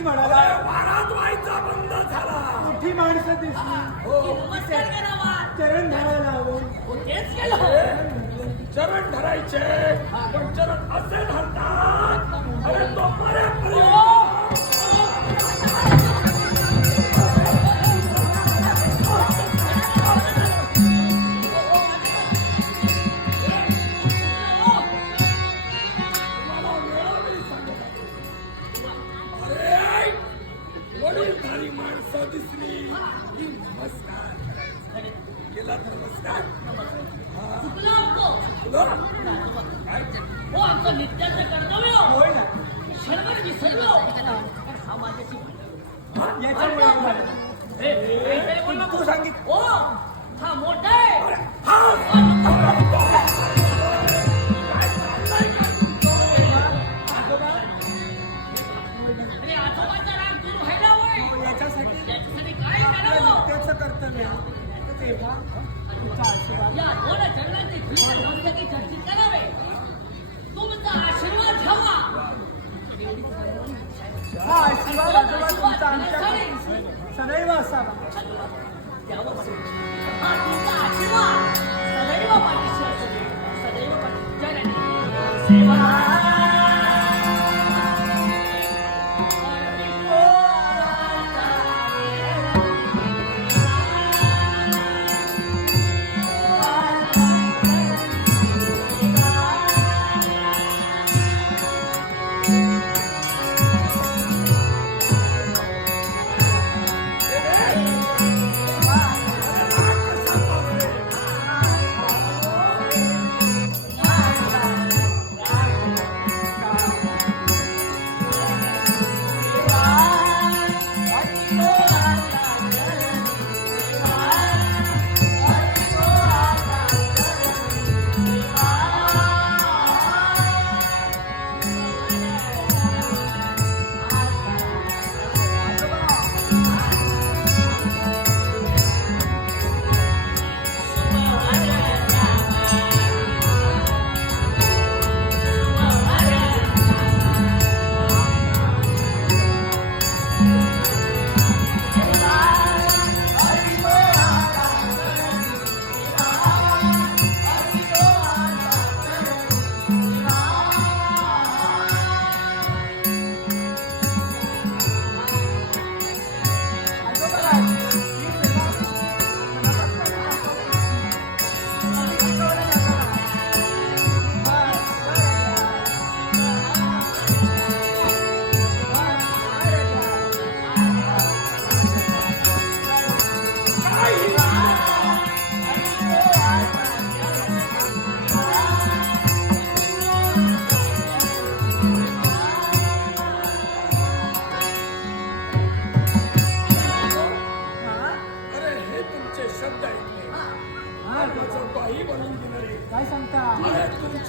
तेच म्हणाला व्हायचा बंद झाला. मोठी माणसं दिसली. हो. चरण धरायला हवं हो, तेच केलं. चरण धरायचे. पण चरण असे धरतात.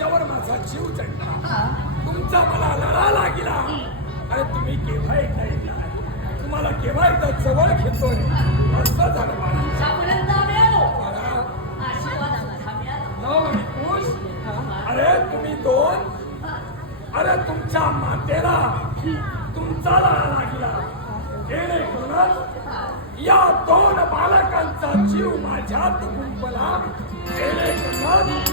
तुमच्यावर माझा जीव चढला. तुमचा मला लढा लागला. अरे तुम्ही केव्हा एकदा येता तुम्हाला केव्हा एकदा जवळ घेतोय? असं झालं अरे तुम्ही दोन? अरे तुमच्या मातेला. तुमचा लढा लागला. जेणेकरूनच या दोन बालकांचा जीव माझ्यात गुंपला जेणेकरूनच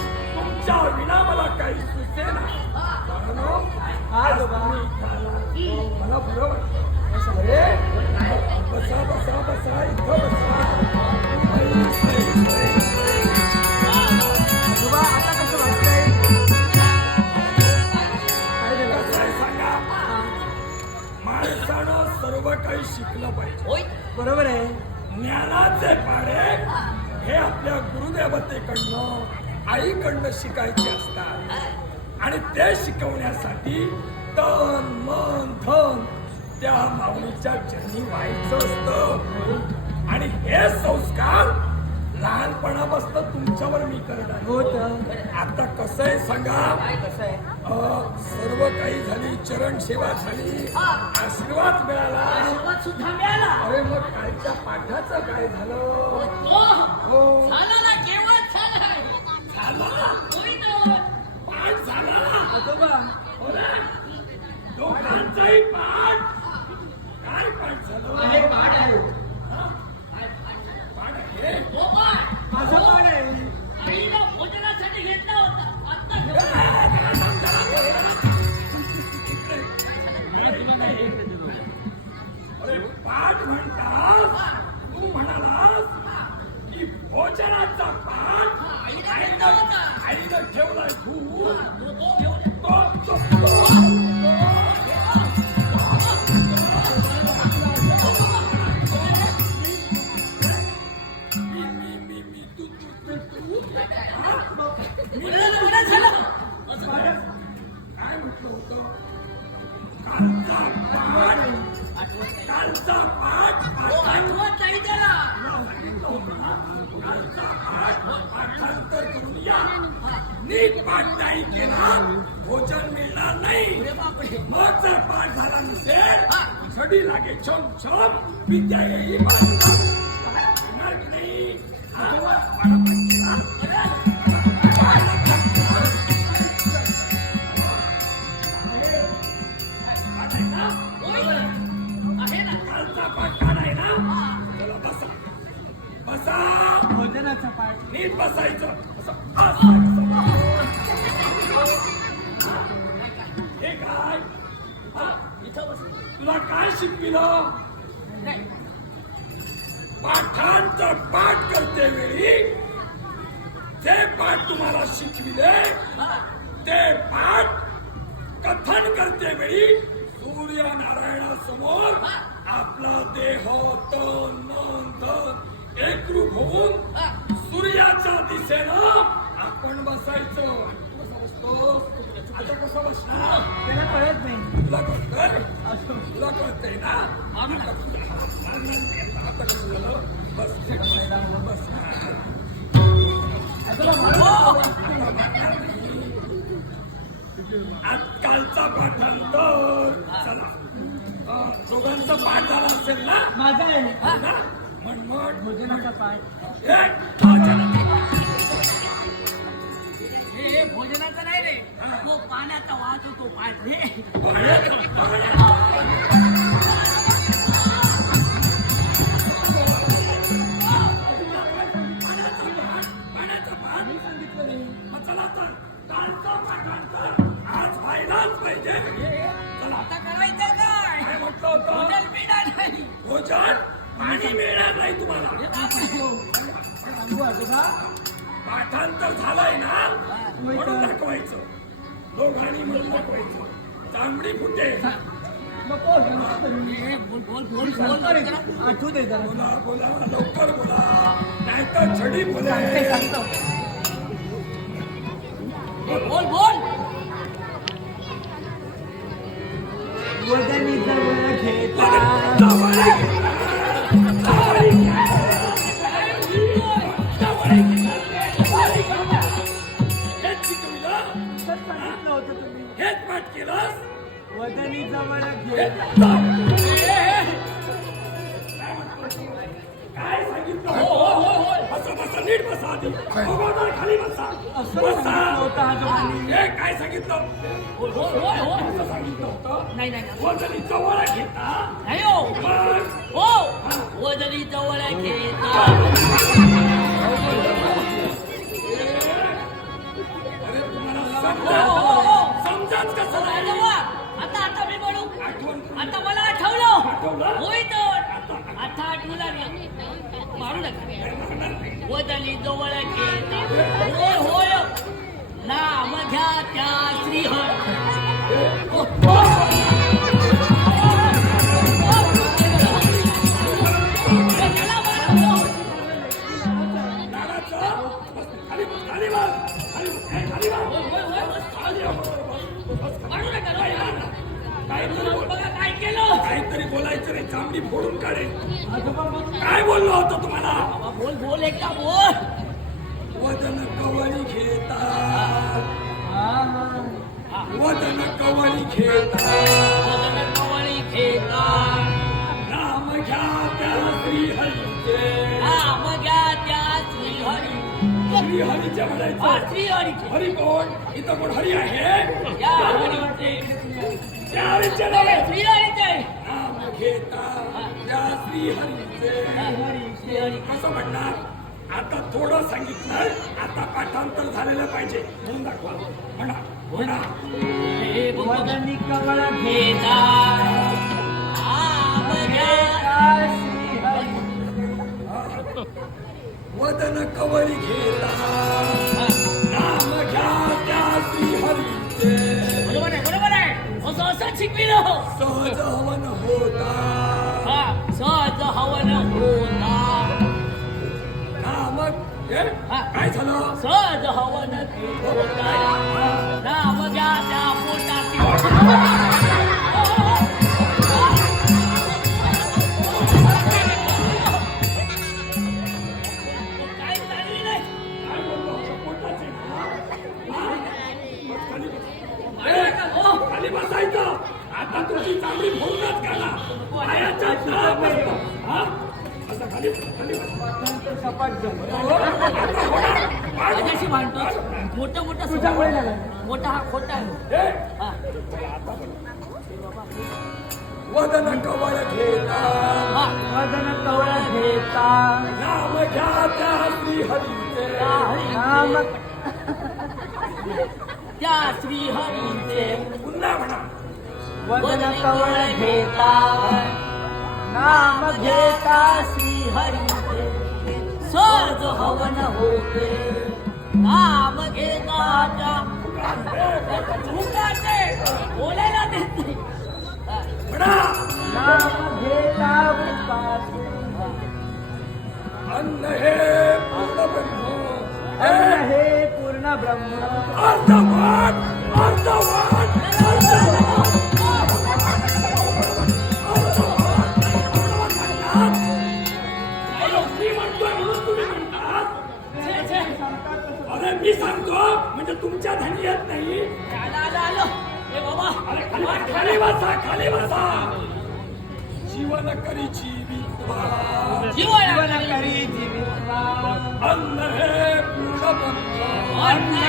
मला वाटलं अरे बसा बसा बसा इथं बसा आता कसं वाटतंय सांगा माणसानं सर्व काही शिकलं पाहिजे बरोबर आहे. ज्ञानाचे पाडे हे आपल्या गुरुदेवतेकडनं आईकडनं शिकायचे असतात. आणि ते शिकवण्यासाठी तन मन धन त्या माऊलीच्या चरणी व्हायचं असतं. आणि हे संस्कार लहानपणापासून तुमच्यावर मी करत आहे. हो आता कसं आहे सांगा? कसं आहे? अ, सर्व काही झाली चरण सेवा झाली आशीर्वाद मिळाला. आशीर्वाद सुद्धा मिळाला. अरे मग कालच्या पाठाचं काय झालं? हो हो झाला ना केव्हा झालाय झाला होय ना पाठ झाला आजोबा अरे, दोघांचाही पाठ काय पाठ काय म्हटलं कालचा पाठ कालचा पाठ आठवत नाही त्याला कालचा पाठ पाठांतर करून नीट पाठ नाही केला भोजन मिळणार नाही मग जर पाठ झाला नसेल छडी लागे छम छम विद्या येईल नाही नीट बसायचं असं हे काय तुला काय शिकविलं पाठांतर पाठ करते वेळी जे पाठ तुम्हाला शिकविले. ते पाठ कथन करते वेळी आता कसं बसणार त्याला कळत नाही. तुला कळतंय असं. तुला कळतंय ना? आता आता कसं झालं? बस. म्हणून आजकालचा पाठांतर. चला. दोघांचा पाठ झाला असेल ना? माझा आहे. हो ना? म्हण म्हण भोजनाचा पाठ. भोजनाचा नाही रे. तो पाण्याचा वाहतो तो पाठ. रे होतं भोजन मिळणार नाही. भोजन पाणी मिळणार नाही तुम्हाला. पाठांतर झालंय ना? म्हणून दाखवायचं. दोघांनी म्हणून दाखवायचं. चांबडी फुटे. हे बोल बोल लवकर बोला. नाहीतर छडी बोले. बोल बोल. जवळ घेता. वदनी हे, घे जा. काय सांगितलं? हो हो हो हो. बसा बसा नीट बसा आधी. अगोदर खाली बसा. असं बसा. हे. काय सांगितलं? असं सांगितलं होतं? नाही नाही. वजनी जवळ घेता. नाही हो. हो. वदनी जवळ घेता. काय केलं काहीतरी बोलायचं रे चांगली फोडून काढेल काय बोललो होतो तुम्हाला? बोल बोल एकदा बोल वजन कवळी घेता वजन कवळी घेता वजन कवळी घेता राम घ्या त्या श्रीहरीचे. नाम श्रीहरीचे हा म्हणायचं. श्रीहरीचे हरी कोण इथं कोण हरी आहे? या. हरीचे त्या हरीचे नाव आहे. श्रीहरीचे नाम घेता त्या श्रीहरी असं म्हणणार. आता थोडं सांगितलं आता पाठांतर झालेलं पाहिजे. म्हणून दाखवा. म्हणा. म्हणा. हे घे घेता. नाम घ्या वदन कवळी घेता नाम घ्या त्या श्रीहरीचे. बरोबर आहे बरोबर आहे. असं असं शिकविलं. सहज हवन होता. हा सहज हवन होता. नाम? काय झालं? सहज हवन होता. नाम घ्या त्या पोटाची खाली बसायचं आता तुमची चांगली फोडूनच घाला पायाच्या. हा? असं खाली खाली माझ्याशी मोठं मोठं तुझ्यामुळे समोर. झालं. मोठा हा खोटा आहे हे. वदन कवळ घेता हा. वदन कवळ घेता नाम घ्या त्या नाम त्या श्रीहरीचे पुन्हा म्हणा वदन कवळ घेता. नाम घेता श्रीहरीचे. सहज हवन होते. नाम घेता बोलायला देत नाही. म्हणा. नाम घेता उपासे अन्न हे पूर्ण ब्रह्म अन्न हे ब्रह्म अर्धवान अर्धवान. अरे मी सांगतो म्हणजे तुमच्या येत नाही. अरे खाली बसा जीवन करीची विद्वा. जीवन करी जीवित्वा अन्न हे पूर्ण ब्रह्म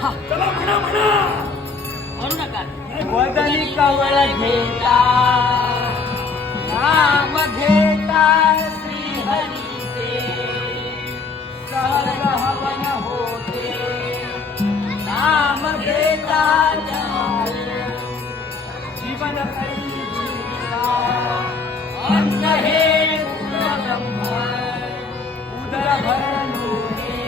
हाँ। चलो म्हणा म्हणा म्हणू नका बदली कवळ घेता नाम घेता श्रीहरीचे सहज हवन होते नाम घेता जीवन अंत उदर भर लोके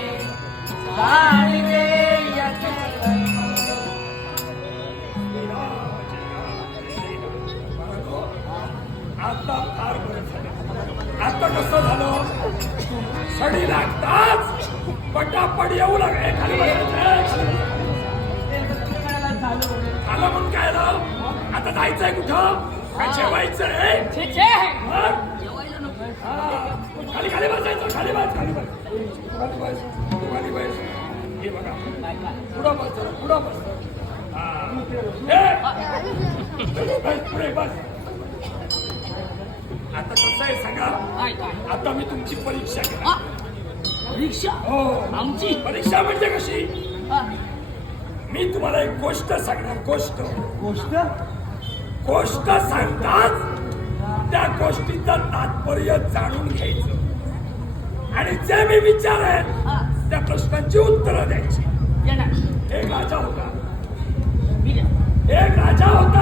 पटापट येऊ लागले खाली. झालं म्हणून काय झालं? आता जायचंय कुठं? काय जेवायचंय. खाली खाली बसायचं खाली बस खाली बस. खाली बस खाली बस. हे बघा. पुढं बस जरा, पुढं पुढे बस. आता कसं आहे सांगा? आता मी तुमची परीक्षा घेणार. हा रिक्षा हो. आमची? परीक्षा म्हणजे कशी. मी तुम्हाला एक गोष्ट सांगणार गोष्ट. गोष्ट? गोष्ट सांगताच त्या गोष्टीचं तात्पर्य जाणून घ्यायचं. आणि जे मी विचारेन हा. त्या प्रश्नांची उत्तरं द्यायची. एक राजा होता. एक राजा होता.